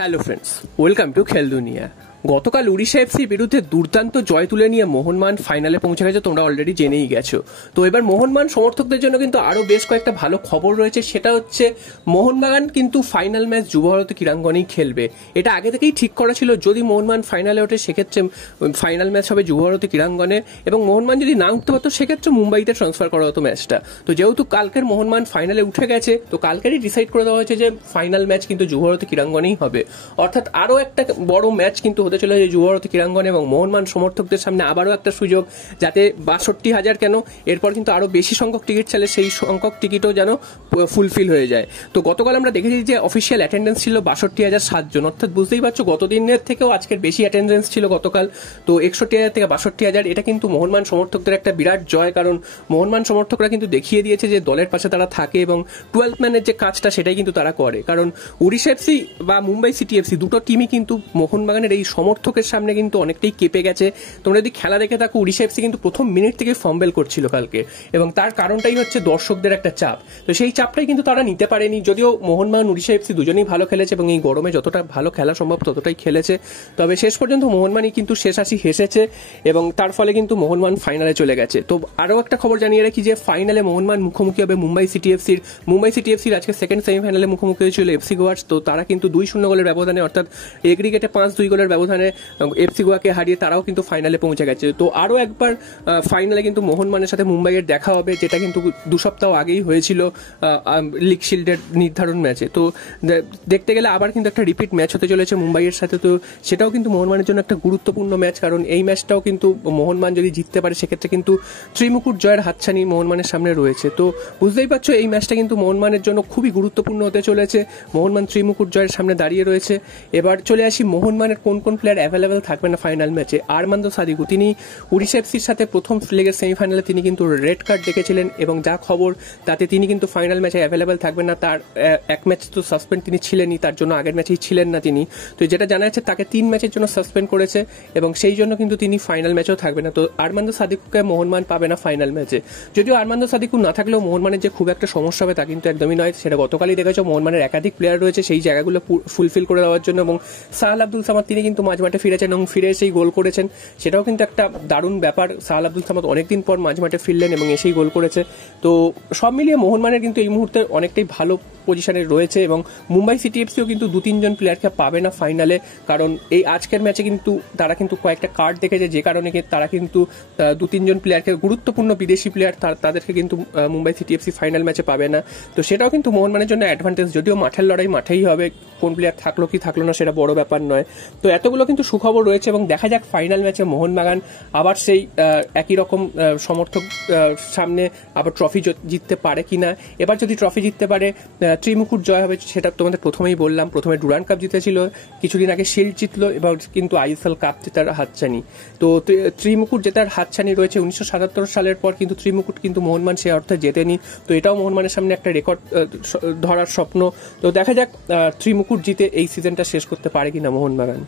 Hello friends, welcome to খেল দুনিয়া। গতকাল উড়িষ্যা এফসির বিরুদ্ধে দুর্দান্ত জয় তুলে নিয়ে মোহনবাগান ফাইনালে পৌঁছে গেছে, তোমরা অলরেডি জেনেই গেছো। তো এবার মোহনবাগান সমর্থকদের জন্য কিন্তু আরও বেশ কয়েকটা ভালো খবর রয়েছে। সেটা হচ্ছে মোহনবাগান কিন্তু ফাইনাল ম্যাচ যুবভারতী ক্রীড়াঙ্গনেই খেলবে। এটা আগে থেকেই ঠিক করা ছিল, যদি মোহনবাগান ফাইনালে ওঠে সেক্ষেত্রে ফাইনাল ম্যাচ হবে যুবভারতী ক্রীড়াঙ্গনে, এবং মোহনবাগান যদি না উঠতে পারতো সেক্ষেত্রে মুম্বাইতে ট্রান্সফার করা হতো ম্যাচটা। তো যেহেতু কালকের মোহনবাগান ফাইনালে উঠে গেছে, তো কালকেরই ডিসাইড করে দেওয়া হয়েছে যে ফাইনাল ম্যাচ কিন্তু যুবভারতী ক্রীড়াঙ্গনেই হবে। অর্থাৎ আরও একটা বড় ম্যাচ কিন্তু হতে চলেছে যুবভারতী ক্রীড়াঙ্গনে, এবং মোহনবাগান সমর্থকদের সামনে আবারও একটা সুযোগ, যাতে 62,000 কেন, এরপর কিন্তু আরও বেশি সংখ্যক টিকিট চলে, সেই সংখ্যক টিকিটও যেন ফুলফিল হয়ে যায়। তো গতকাল আমরা দেখেছি যে অফিসিয়াল অ্যাটেন্ডেন্স ছিল 62,007 জন, অর্থাৎ বুঝতেই পারছো গতদিনের থেকেও আজকের বেশি অ্যাটেন্ডেন্স ছিল গতকাল। তো 61,000 থেকে 62,000, এটা কিন্তু মোহনবাগান সমর্থকদের একটা বিরাট জয়, কারণ মোহনবাগান সমর্থকরা কিন্তু দেখিয়ে দিয়েছে যে দলের পাশে তারা থাকে, এবং 12 ম্যানের যে কাজটা সেটাই কিন্তু তারা করে। কারণ উড়িষ্যা এফসি বা মুম্বাই সিটি এফসি দুটো টিমই কিন্তু মোহনবাগানের এই সমর্থকের সামনে কিন্তু অনেকটাই কেঁপে গেছে। তোমরা যদি খেলা দেখে থাকো, উড়িষ্যা এফসি কিন্তু প্রথম মিনিট থেকে ফম্বেল করছিল কালকে, এবং তার কারণটাই হচ্ছে দর্শকদের একটা চাপ। তো সেই চাপটাই কিন্তু তারা নিতে পারেনি, যদিও মোহনবাগান উড়িষ্যা এফসি দুজনেই ভালো খেলেছে, এবং এই গরমে যতটা ভালো খেলা সম্ভব ততটাই খেলেছে। তবে শেষ পর্যন্ত মোহনবাগানই কিন্তু শেষ হাসি হেসেছে, এবং তার ফলে কিন্তু মোহনবাগান ফাইনালে চলে গেছে। তো আরও একটা খবর জানিয়ে রাখি যে ফাইনালে মোহনবাগান মুখোমুখি হবে মুম্বাই সিটি এফসির। মুম্বাই সিটি এফসির আজকে সেকেন্ড সেমিফাইনালে মুখোমুখি হয়েছিল এফসি গোয়ার্স। তো তারা কিন্তু 2-0 গোলের ব্যবধানে, অর্থাৎ এগ্রিগেটে 5-2 গোলের ব্যবধানে এফসি গোয়াকে হারিয়ে তারাও কিন্তু ফাইনালে পৌঁছে গেছে। তো আরও একবার ফাইনালে কিন্তু মোহনবাগানের সাথে মুম্বাইয়ের দেখা হবে, যেটা কিন্তু 2 সপ্তাহ আগেই হয়েছিল লিগ শিল্ডের নির্ধারণ ম্যাচে। তো দেখতে গেলে আবার কিন্তু একটা রিপিট ম্যাচ হতে চলেছে মুম্বাইয়ের সাথে। তো সেটাও কিন্তু মোহনবাগানের জন্য একটা গুরুত্বপূর্ণ ম্যাচ, কারণ এই ম্যাচটাও কিন্তু মোহনবাগান যদি জিততে পারে সেক্ষেত্রে কিন্তু ত্রিমুকুট জয়ের হাতছানি মোহনবাগানের সামনে রয়েছে। তো বুঝতেই পারছো এই ম্যাচটা কিন্তু মোহনবাগানের জন্য খুবই গুরুত্বপূর্ণ হতে চলেছে। মোহনবাগান ত্রিমুকুট জয়ের সামনে দাঁড়িয়ে রয়েছে। এবার চলে আসি মোহনবাগানের কোন কোন প্লেয়ার অ্যাভেলেবেল থাকবে না ফাইনাল ম্যাচে। আরমান্দো সাদিকু, তিনি উড়িষ্যা এফসির সাথে প্রথম লেগের সেমিফাইনালে তিনি কিন্তু রেড কার্ড দেখেছিলেন, এবং যা খবর তাতে তিনি কিন্তু ফাইনাল ম্যাচে অ্যাভেলেবেল থাকবেন না। তার এক ম্যাচ তো সাসপেন্ড তিনি ছিলেনই, তার জন্য আগের ম্যাচেই ছিলেন না তিনি। তো যেটা জানা যাচ্ছে তাকে 3 ম্যাচের জন্য সাসপেন্ড করেছে, এবং সেই জন্য কিন্তু তিনি ফাইনাল ম্যাচেও থাকবে না। তো আরমান্দো সাদিকুকে মোহনবাগান পাবে না ফাইনাল ম্যাচে। যদিও আরমান্দো সাদিকু না থাকলেও মোহনবাগানের যে খুব একটা সমস্যা হবে তা কিন্তু একদমই নয়। সেটা গতকালই দেখেছো, মোহনবাগানের একাধিক প্লেয়ার রয়েছে সেই জায়গাগুলো ফুলফিল করে দেওয়ার জন্য, এবং সাহাল আব্দুল সামাদ তিনি কিন্তু মাঝমাঠে ফিরেছেন এবং ফিরে এসেই গোল করেছেন। সেটাও কিন্তু একটা দারুণ ব্যাপার। সাহাল আব্দুল সামাদ অনেকদিন পর মাঝমাঠে ফিরলেন এবং এসেই গোল করেছে। তো সব মিলিয়ে মোহনবাগানের কিন্তু এই মুহূর্তে অনেকটাই ভালো পজিশনে রয়েছে, এবং মুম্বাই সিটি এফসিও কিন্তু 2-3 জন প্লেয়ারকে পাবে না ফাইনালে, কারণ এই আজকের ম্যাচে কিন্তু তারা কিন্তু কয়েকটা কার্ড দেখেছে, যে কারণে তারা কিন্তু 2-3 জন প্লেয়ারকে, গুরুত্বপূর্ণ বিদেশি প্লেয়ার তাদেরকে কিন্তু মুম্বাই সিটি এফসি ফাইনাল ম্যাচে পাবে না। তো সেটাও কিন্তু মোহনবাগানের জন্য অ্যাডভান্টেজ, যদিও মাঠের লড়াই মাঠেই হবে, কোন প্লেয়ার থাকলো কি থাকলো না সেটা বড় ব্যাপার নয়। তো এতগুলো কিন্তু সুখবর রয়েছে, এবং দেখা যাক ফাইনাল ম্যাচে মোহনবাগান আবার সেই একই রকম সমর্থক সামনে আবার ট্রফি জিততে পারে কিনা। এবার যদি ট্রফি জিততে পারে, ত্রিমুকুট জয় হবে, সেটা তোমাদের প্রথমেই বললাম। প্রথমে ডুরান্ড কাপ জিতেছিল, কিছুদিন আগে শিল্ড জিতলো, এবার কিন্তু আইএসএল কাপ জেতার হাতছানি। তো ত্রিমুকুট জেতার হাতছানি রয়েছে। 1977 সালের পর কিন্তু ত্রিমুকুট কিন্তু মোহনবাগান সে অর্থে জেতেনি। তো এটাও মোহনবাগানের সামনে একটা রেকর্ড ধরার স্বপ্ন। তো দেখা যাক ত্রিমুকুট জিতে এই সিজনটা শেষ করতে পারে কিনা মোহনবাগান।